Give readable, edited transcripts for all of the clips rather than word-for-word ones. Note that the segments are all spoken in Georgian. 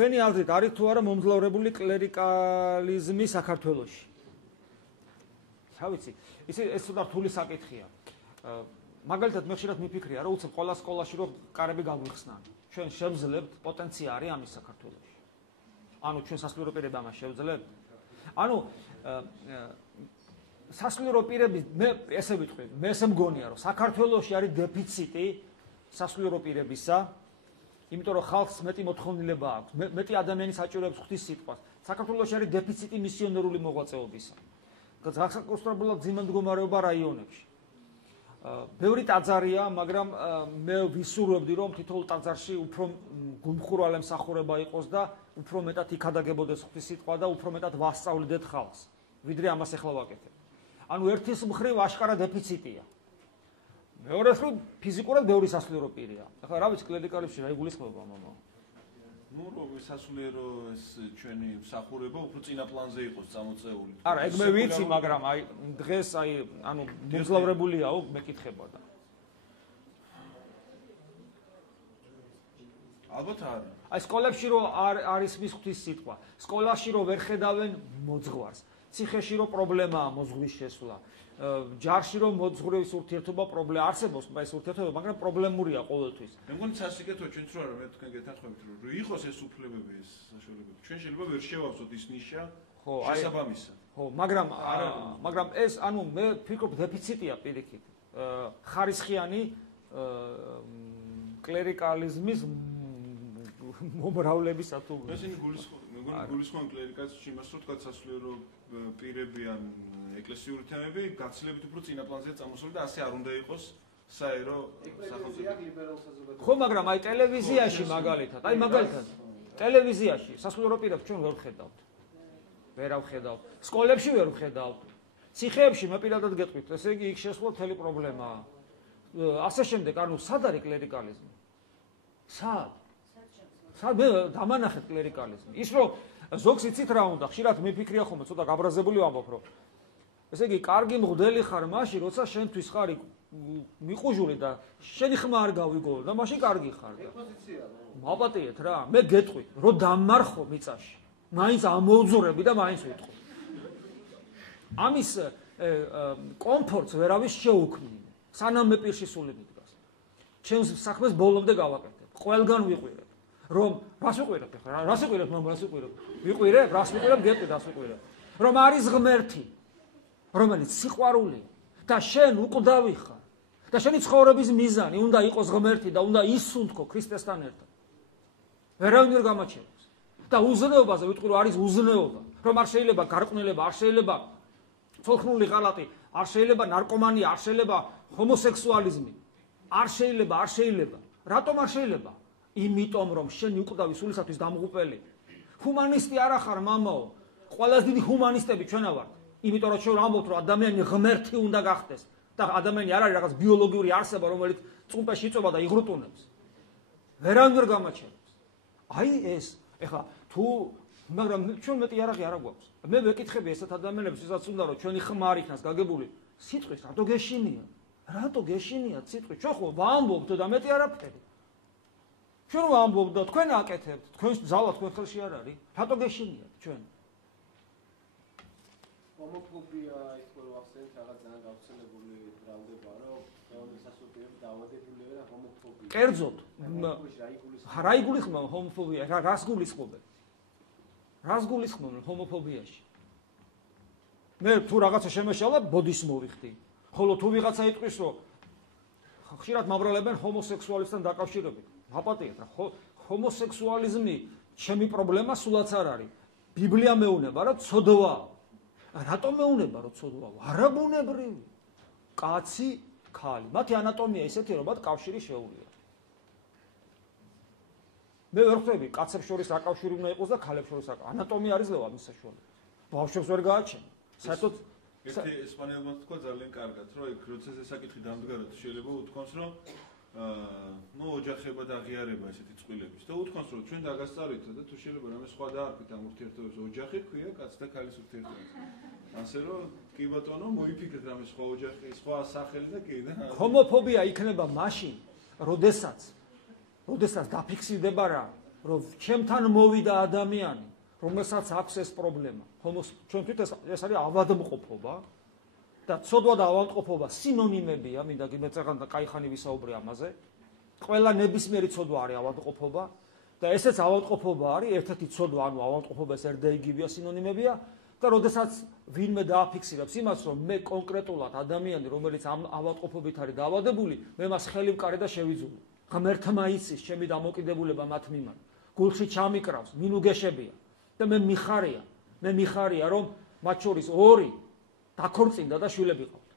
თქვენი აზრით არის თუ არა მომძლავრებული კლერიკალიზმი საქართველოში? რა ვიცი, ეს ცოტა რთული საკითხია. მაგალითად მე ხშირად მიფიქრია, რომ უცებ ყველა სკოლაში რომ კარები გაგვიხსნან. ჩვენ შევძლებთ პოტენცია არის ამის საქართველოში. ანუ ჩვენ სასულიერო პირები ამას შევძლებთ. ანუ სასულიერო პირები მე ესე ვიტყვი, მე ესე მგონია, რომ საქართველოში არის დეფიციტი სასულიერო პირებისა, იმიტომ რომ ხალხს მეტი მოთხოვნილება აქვს, მეტი ადამიანი საჭიროებს ღვთის სიტყვას. საქართველოში არის დეფიციტი მისიონერული მოღვაწეობისა. განსაკუთრებულად ძიმე მდგომარეობა რაიონებში. ბევრი ტაძარია, მაგრამ მე ვისურვებდი, რომ თითოეულ ტაძარში უფრო გულმხურვალე მსახურება იყოს და უფრო მეტად იქადაგებოდეს ღვთის სიტყვა და უფრო მეტად ვასწავლდეთ ხალხს, ვიდრე ამას ახლა ვაკეთებ. ანუ ერთის მხრივ აშკარა დეფიციტია. მეორე მხრივ ფიზიკურად ბევრი სასულიერო პირია. ახლა რა ვიცი კლერიკალებში რა იგულისხმება მამა? ნუ რომ სასულიერო ეს ჩვენი მსახურება უფრო წინა პლანზე იყოს წამოწეული. არა, ეგ მე ვიცი, მაგრამ აი დღეს აი ანუ მომძლავრებულიაო მეკითხება და. ალბათ არა. აი სკოლებში რომ არის მის ღვთის სიტყვა, სკოლაში რომ ვერ ხედავენ მოძღვარს, ციხეში რომ პრობლემაა მოძღვრის შესვლა, ჯარში რომ მოძღვრის ურთიერთობა პრობლემა არსებობს, ეს ურთიერთობა, მაგრამ პრობლემურია ყოველთვის. მე მგონი სასიკეთო ჩვენც რა მე თქვენ გეთანხმებით რომ იყოს ეს უფლებები ეს საშუალებები. ჩვენ შეიძლება ვერ შევავსოთ ის ნიშა შესაბამისა. ხო, მაგრამ ეს ანუ მე ვფიქრობ დეფიციტია პირიქით. ხარისხიანი კლერიკალიზმის მომრავლებისა თუ ესენი გულისხმობენ კლერიკალიზმში იმას რომ თქვა სასულიერო პირები ან ეკლესიური თემები გაცილებით უფრო წინა პლანზე წამოსული და ასე არ უნდა იყოს საერო სახელმწიფო. ხო, მაგრამ აი ტელევიზიაში მაგალითად, ტელევიზიაში სასულიერო პირებს ჩვენ ვერ ვხედავთ. ვერ ავხედავთ. სკოლებში ვერ ვხედავთ. ციხეებში მე პირადად გეტყვით, ესე იგი იქ შესვლა მთელი პრობლემაა. ასე შემდეგ, ანუ სად არის კლერიკალიზმი? სად მე დამანახეთ კლერიკალიზმი. ის რომ ზოგს იცით რა უნდა, ხშირად მიფიქრია ხოლმე, ცოტა გაბრაზებული ვამბობ, რომ ესე იგი, კარგი მღვდელი ხარ მაშინ, როცა შენთვის ხარ მიყუჟული და შენი ხმა არ გავიგო და მაშინ კარგი ხარ. მაპატიეთ რა, მე გეტყვით, რომ დამარხო მიწაში. მაინც ამოვძურები და მაინც ვიტყვი. ამის კომფორტს ვერავის შეუქმნი. სანამ მე პირში სული მიდგას. ჩემს საქმეს ბოლომდე გავაკეთებ. ყველგან ვიყვირებ. რომ რას ვიყვირებ ახლა? რას ვიყვირებ, მამա, რას ვიყვირებ? ვიყვირებ, რას ვიყვირებ, გეტყვი რას ვიყვირებ. რომ არის ღმერთი, რომელიც სიყვარულია და შენ უკვდავი ხარ და შენი ცხოვრების მიზანი უნდა იყოს ღმერთი და უნდა ისუნთქო ქრისტესთან ერთად. ვერავინ ვერ გამაჩერებს. და უზნეობაზე ვიტყვი, რომ არის უზნეობა, რომ არ შეიძლება გარყვნილება, არ შეიძლება ცოლქმრული ღალატი, არ შეიძლება ნარკომანია, არ შეიძლება ჰომოსექსუალიზმი. არ შეიძლება. რატომ არ შეიძლება? იმიტომ რომ შენი უკვდავი სულისათვის დამღუპელი. ჰუმანისტი არა ხარ, მამაო. ყველაზე დიდი ჰუმანისტები ჩვენა ვართ. იმიტომ რომ ჩვენ ამბობთ, რომ ადამიანი ღმერთი უნდა გახდეს და ადამიანი არ არის რაღაც ბიოლოგიური არსება, რომელიც წუმპეში იწובה და იღრუტუნებს. ვერავინ ვერ გამაჩერებს. აი ეს, ეხლა თუ მაგრამ ჩვენ მეტი იარაღი არ გვაქვს. მე ვეკითხები ესეთ ადამიანებს, ვისაც უნდა რომ ჩვენი ხმა არ იქნას გაგებული, სიტყვის რატო გეშინია? რატო გეშინიათ სიტყვის? ჩვენ ხო ვამბობთ და მეტი არაფერი. ჩვენ ვამბობთ და თქვენ აკეთებთ, თქვენ ძალა თქვენ ხელში არ არის. რატო გეშინიათ ჩვენ? ჰომოფობია ის რო ახსენეთ რაღაც ძალიან გავრცელებული ბრალდება, რომ სასულიერო დაავადებულია და ჰომოფობია. კერძოდ, რა იგულისხმება ჰომოფობია? რას გულისხმობენ? რას გულისხმობენ ჰომოფობიაში? მე თუ რაღაცა შემეშალა, ბოდის მოვიხდი. ხოლო თუ ვიღაცა იტყვის, რომ ხშირად მაბრალებენ ჰომოსექსუალისტთან დაკავშირებით. მაპატიეთ რა, ჰომოსექსუალიზმი ჩემი პრობლემა სულაც არ არის. ბიბლია მეუნება, რომ ცოდვაა. რატომ მეუნება, რომ ცოდვაა? არაბუნებრივი. კაცი, ქალი. მათი ანატომია ისეთი, რომ მათ კავშირი შეუძლია. მე ვერ ხვდები, კაცებს შორის რა კავშირი უნდა იყოს და ქალებს შორის რა. ანატომია არის ლევა მის საშუალებით. ბავშვებს ვერ გააჩენ. საერთოდ ერთი ესპანელმა თქვა ძალიან კარგად, რომ ეგ როცა ეს საკითხი დამდგაროთ, შეიძლება უთქვას, რომ ნუ ოჯახება და აღიარება ესეთი წყვილების და უთქვას, რომ ჩვენ დაგასწარით და თუ შეიძლება რამე სხვა დაარქვით ამ ურთიერთობებს, ოჯახი ქვია კაც და ქალის ურთიერთობებს. ასე რომ კი ბატონო, მოიფიქრეთ რამე სხვა ოჯახი, სხვა სახელი და კი და ჰომოფობია იქნება მაშინ, როდესაც დაფიქსირდება რა, რომ ჩემთან მოვიდა ადამიანი, რომელსაც აქვს ეს პრობლემა. ჩვენთვის ეს არის ავადმყოფობა და ცოდვა და ავადმყოფობა სინონიმებია, მინდა გიმეწეღან და кайხანი ვისაუბრე ამაზე. ყველა ნებისმიერი ცოდვა არის ავადმყოფობა და ესეც ავადმყოფობა არის, ერთ-ერთი ცოდვა, ანუ ავადმყოფობა ეს ერთ და იგივეა, სინონიმებია და როდესაც ვინმე დააფიქსირებს იმას, რომ მე კონკრეტულად ადამიანი, რომელიც ამ ავადმყოფობით არის დაავადებული, მე მას ხელი ვკარე და შევიძულო. ღმერთმა იცის ჩემი დამოკიდებულება მათ მიმართ. გულში ჩამიკრავს, მინუგეშებია და მე მიხარია, რომ მათ შორის ორი დაქორწინდა და შვილები ყავთ.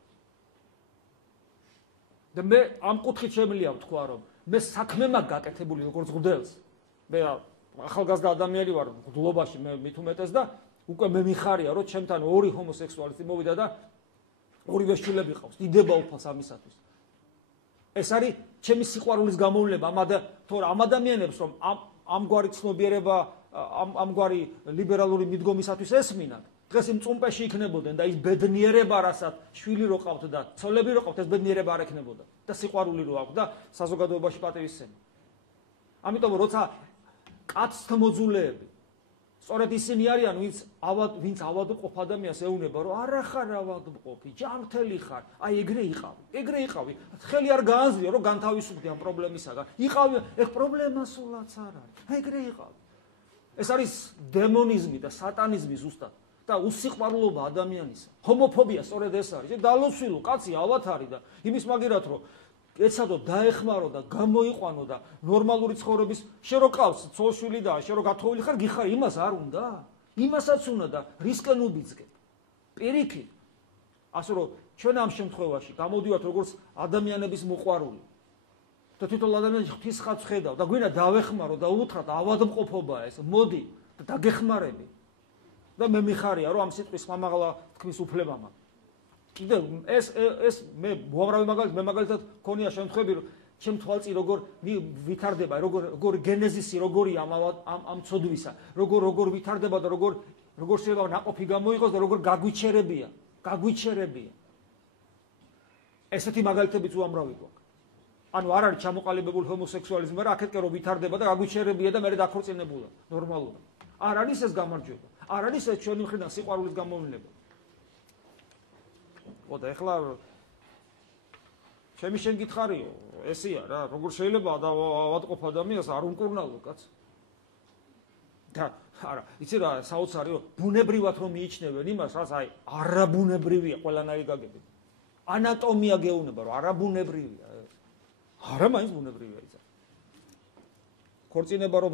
და მე ამ კუთხით შემიძლია ვთქვა, რომ მე საქმე მაქვს გაკეთებული როგორც მღვდელს. მე ახალგაზრდა ადამიანი ვარ მღვდლობაში, მე მით უმეტეს და უკვე მე მიხარია, რომ ჩემთან ორი ჰომოსექსუალისტი მოვიდა და ორივე შვილები ყავს. დიდება უფალს ამისათვის. ეს არის ჩემი სიყვარულის გამოვლენა, თორე ამ ადამიანებს რომ ამგვარი ცნობიერება, ამგვარი ლიბერალური მიდგომისათვის ესმინათ, დღეს იმ წუმპეში იქნებოდნენ და ის ბედნიერება, რასაც შვილი რო ყავთ და ცოლები რო ყავთ, ეს ბედნიერება არ ექნებოდა და სიყვარული რო აქვს და საზოგადოებაში პატივისცემა. ამიტომ როცა კაცთა მოძულეები სწორედ ისინი არიან, ვინც ავადმყოფ ადამიანს ეუნება, რომ არა ხარ ავადმყოფი, ჯანმრთელი ხარ, აი ეგრე იყავი, ხელი არ გაანზრია, რომ განთავისუფლდი ამ პრობლემისაგან. იყავი, ეგ პრობლემა სულაც არ არის. ეგრე იყავი. ეს არის დემონიზმი და სატანიზმი ზუსტად და უსიყვარულობა ადამიანისა. ჰომოფობია სწორედ ეს არის. დალოცვილო კაცი ავათარი და იმის მაგერად რომ ეცადო დაეხმარო და გამოიყვანო და ნორმალური ცხოვრების შე რო ყავს ცოლშვილი და შე რო გათხოვილი ხარ გიხარ იმას არ უნდა? იმასაც უნდა და რისკენ უბიძგებ. პირიქით. ასე რომ ჩვენ ამ შემთხვევაში გამოდივართ როგორც ადამიანების მოყვარული. და თვითონ ადამიანს ღვთისხაც ხედავ და გვინდა დავეხმარო და უთხრათ ავადმყოფობაა ეს. მოდი და დაგეხმარები. და მე მიხარია რომ ამ სიტყვის მამაღლა თქმის უფლება მაქვს. კიდევ ეს მე უამრავი მაგალითად მქონია შემთხვევები რომ ჩემ თვალწინ როგორ ვითარდება როგორ გენეზისი როგორია ამ ცოდვისა როგორ ვითარდება და როგორ შეიძლება ნაყოფი გამოიღოს და როგორ გაგვიჩერებია ესეთი მაგალითებიც უამრავი გვაქვს ანუ არ არის ჩამოყალიბებული ჰომოსექსუალიზმი მაგრამ აქეთკენ რომ ვითარდება და გაგვიჩერებია და მე დაქორწინებულა ნორმალურად არ არის ეს გამარჯვება არ არის ეს ჩვენი მხრიდან სიყვარულის გამოვლენა და ეხლა ჩემი შენ გითხარიო, ესეა რა, როგორ შეიძლება ავადმყოფ ადამიანს არ უმკურნალო კაც. და არა, იცი რა, საოცარიო, ბუნებრივად რომ მიიჩნევენ იმას, რაც აი არაბუნებრივია ყველანაირი გაგებით. ანატომია გეუბნება, რომ არაბუნებრივია. არა, მაინც ბუნებრივია იცი. ქორწინება რომ